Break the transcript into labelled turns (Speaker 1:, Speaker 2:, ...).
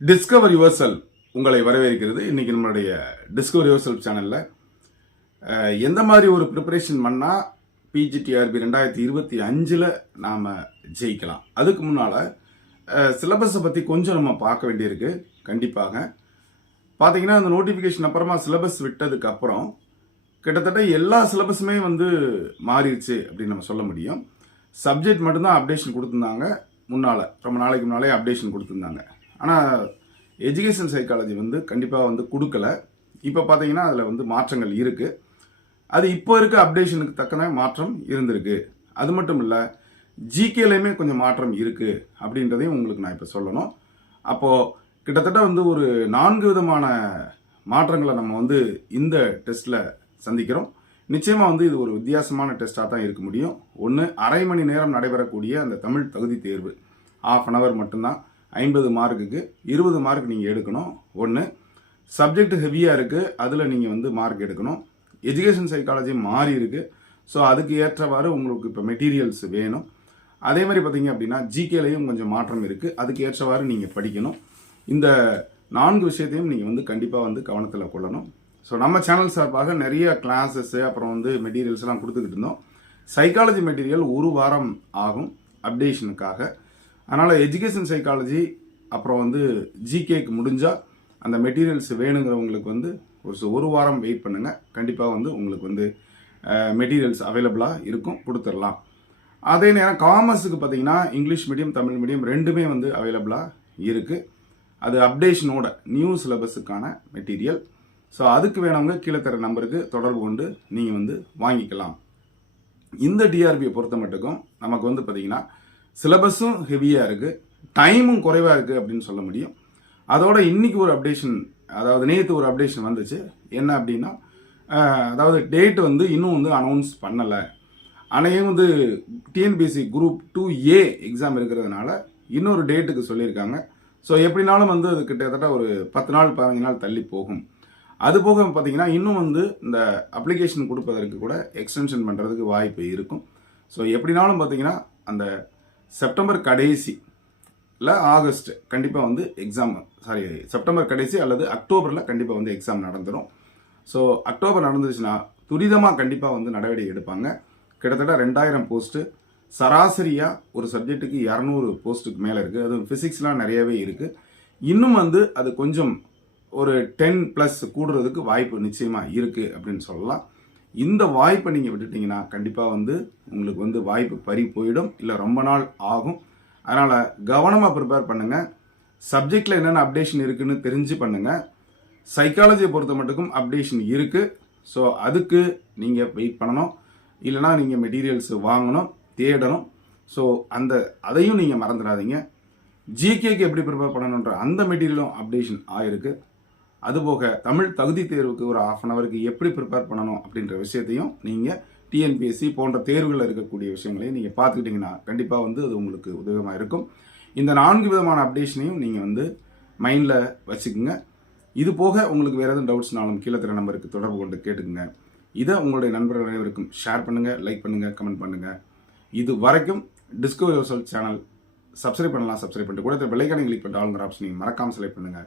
Speaker 1: Discover யுவர்செல் உங்களை வரவேற்கிறது. இன்றைக்கி நம்மளுடைய டிஸ்கவர் யுவர்செல் சேனலில் எந்த மாதிரி ஒரு ப்ரிப்பரேஷன் பண்ணால் பிஜிடிஆர்பி ரெண்டாயிரத்தி இருபத்தி அஞ்சில் நாம் ஜெயிக்கலாம். அதுக்கு முன்னால் சிலபஸை பற்றி கொஞ்சம் நம்ம பார்க்க வேண்டியிருக்கு. கண்டிப்பாக. பார்த்தீங்கன்னா அந்த நோட்டிஃபிகேஷன் அப்புறமா சிலபஸ் விட்டதுக்கு அப்புறம் கிட்டத்தட்ட எல்லா சிலபஸுமே வந்து மாறிடுச்சு அப்படின்னு நம்ம சொல்ல முடியும். சப்ஜெக்ட் மட்டும்தான் அப்டேஷன் கொடுத்துருந்தாங்க. முன்னால் ரொம்ப நாளைக்கு முன்னாலே அப்டேஷன் கொடுத்துருந்தாங்க. ஆனால் எஜுகேஷன் சைக்காலஜி வந்து கண்டிப்பாக வந்து கொடுக்கல. இப்போ பார்த்தீங்கன்னா அதில் வந்து மாற்றங்கள் இருக்குது அது இப்போ இருக்க அப்டேஷனுக்கு தக்கன மாற்றம் இருந்திருக்கு. அது மட்டும் இல்லை ஜிகேலையுமே கொஞ்சம் மாற்றம் இருக்குது அப்படின்றதையும் உங்களுக்கு நான் இப்போ சொல்லணும். அப்போது கிட்டத்தட்ட வந்து ஒரு நான்கு விதமான மாற்றங்களை நம்ம வந்து இந்த டெஸ்ட்டில் சந்திக்கிறோம். நிச்சயமாக வந்து இது ஒரு வித்தியாசமான டெஸ்ட்டாக தான் இருக்க முடியும். ஒன்று அரை மணி நேரம் நடைபெறக்கூடிய அந்த தமிழ் தகுதி தேர்வு. ஆஃப் அன் ஹவர் மட்டும்தான். ஐம்பது மார்க்குக்கு இருபது மார்க் நீங்கள் எடுக்கணும். ஒன்று சப்ஜெக்ட் ஹெவியாக இருக்குது அதில் நீங்கள் வந்து மார்க் எடுக்கணும். எஜுகேஷன் சைக்காலஜி மாறி இருக்கு. ஸோ அதுக்கு ஏற்றவாறு உங்களுக்கு இப்போ மெட்டீரியல்ஸ் வேணும். அதே மாதிரி பார்த்தீங்க அப்படின்னா ஜிகேலையும் கொஞ்சம் மாற்றம் இருக்குது அதுக்கு ஏற்றவாறு நீங்கள் படிக்கணும். இந்த நான்கு விஷயத்தையும் நீங்கள் வந்து கண்டிப்பாக வந்து கவனத்தில் கொள்ளணும். ஸோ நம்ம சேனல் சார்பாக நிறைய கிளாஸஸ் அப்புறம் வந்து மெட்டீரியல்ஸ்லாம் கொடுத்துக்கிட்டு இருந்தோம். சைக்காலஜி மெட்டீரியல் ஒரு வாரம் ஆகும் அப்டேஷனுக்காக அதனால் எஜுகேஷன் சைக்காலஜி அப்புறம் வந்து ஜிகேக்கு முடிஞ்சால் அந்த மெட்டீரியல்ஸ் வேணுங்கிறவங்களுக்கு வந்து ஒரு ஒரு வாரம் வெயிட் பண்ணுங்கள் கண்டிப்பாக வந்து உங்களுக்கு வந்து மெட்டீரியல்ஸ் அவைலபிளாக இருக்கும். கொடுத்துடலாம். அதே நேரம் காமர்ஸுக்கு பார்த்தீங்கன்னா இங்கிலீஷ் மீடியம் தமிழ் மீடியம் ரெண்டுமே வந்து அவைலபிளாக இருக்குது அது அப்டேஷனோட நியூ சிலபஸுக்கான மெட்டீரியல் ஸோ அதுக்கு வேணவங்க கீழே தர நம்பருக்கு தொடர்பு கொண்டு நீங்கள் வந்து வாங்கிக்கலாம். இந்த டிஆர்பியை பொறுத்த மட்டுக்கும் நமக்கு வந்து பார்த்தீங்கன்னா சிலபஸும் ஹெவியாக இருக்குது டைமும் குறைவாக இருக்குது அப்படின்னு சொல்ல முடியும். அதோட இன்றைக்கி ஒரு அப்டேஷன் அதாவது நேற்று ஒரு அப்டேஷன் வந்துச்சு. என்ன அப்படின்னா அதாவது டேட் வந்து இன்னும் வந்து அனௌன்ஸ் பண்ணலை. ஆனால் வந்து TNPSC group two A exam இருக்கிறதுனால இன்னொரு டேட்டுக்கு சொல்லியிருக்காங்க. ஸோ எப்படினாலும் வந்து அது கிட்டத்தட்ட ஒரு பத்து நாள் பதினஞ்சு நாள் தள்ளி போகும். அது போக பார்த்தீங்கன்னா இன்னும் வந்து இந்த அப்ளிகேஷன் கொடுப்பதற்கு கூட எக்ஸ்டென்ஷன் பண்ணுறதுக்கு வாய்ப்பு இருக்கும். ஸோ எப்படினாலும் பார்த்தீங்கன்னா அந்த செப்டம்பர் கடைசி இல்லை ஆகஸ்ட் கண்டிப்பாக வந்து எக்ஸாம் சாரி செப்டம்பர் கடைசி அல்லது அக்டோபரில் கண்டிப்பாக வந்து எக்ஸாம் நடந்துடும் ஸோ அக்டோபர் நடந்துச்சுன்னா துரிதமாக கண்டிப்பாக வந்து நடவடிக்கை எடுப்பாங்க. கிட்டத்தட்ட ரெண்டாயிரம் போஸ்ட்டு சராசரியாக ஒரு சப்ஜெக்ட்டுக்கு இரநூறு போஸ்ட்டுக்கு மேலே இருக்குது அதுவும் ஃபிசிக்ஸ்லாம் நிறையவே இருக்குது இன்னும் வந்து அது கொஞ்சம் ஒரு டென் ப்ளஸ் கூடுறதுக்கு வாய்ப்பு நிச்சயமாக இருக்குது அப்படின்னு சொல்லலாம். இந்த வாய்ப்பை நீங்கள் விட்டுட்டீங்கன்னா கண்டிப்பாக வந்து உங்களுக்கு வந்து வாய்ப்பு பறி போயிடும். இல்லை ரொம்ப நாள் ஆகும். அதனால் கவனமாக ப்ரிப்பேர் பண்ணுங்கள் சப்ஜெக்டில் என்னென்ன அப்டேஷன் இருக்குதுன்னு தெரிஞ்சு பண்ணுங்கள் சைக்காலஜியை பொறுத்த மட்டுக்கும் அப்டேஷன் இருக்குது ஸோ அதுக்கு நீங்கள் வெயிட் பண்ணணும். இல்லைனா நீங்கள் மெட்டீரியல்ஸ் வாங்கணும் தேடணும். ஸோ அந்த அதையும் நீங்கள் மறந்துடாதீங்க. ஜிகேக்கு எப்படி ப்ரிப்பேர் பண்ணணுன்ற அந்த மெட்டீரியலும் அப்டேஷன் ஆயிருக்கு. அதுபோக தமிழ் தகுதி தேர்வுக்கு ஒரு ஆஃப் அன் ஹவருக்கு எப்படி ப்ரிப்பேர் பண்ணணும் அப்படின்ற விஷயத்தையும் நீங்கள் டிஎன்பிஎஸ்சி போன்ற தேர்வுகளில் இருக்கக்கூடிய விஷயங்களையும் நீங்கள் பார்த்துக்கிட்டிங்கன்னா கண்டிப்பாக வந்து அது உங்களுக்கு உதவியமாக இருக்கும். இந்த நான்கு விதமான அப்டேஷனையும் நீங்கள் வந்து மைண்டில் வச்சுக்கோங்க. இது போக உங்களுக்கு வேறு எதுவும் டவுட்ஸ்னாலும் கீழே தர நம்பருக்கு தொடர்பு கொண்டு கேட்டுக்குங்க. இதை உங்களுடைய நண்பர்கள் அனைவருக்கும் ஷேர் பண்ணுங்கள் லைக் பண்ணுங்கள் கமெண்ட் பண்ணுங்கள் இது வரைக்கும் டிஸ்கவரி யோசல் சேனல் சப்ஸ்கிரைப் பண்ணலாம் சப்ஸ்கிரைப் பண்ணிட்டு கூட பெல்லைக்கானை கிளிக் பண்ணிட்டு ஆளுங்கிற ஆப்ஷனையும் மறக்காமல் செலக்ட் பண்ணுங்கள்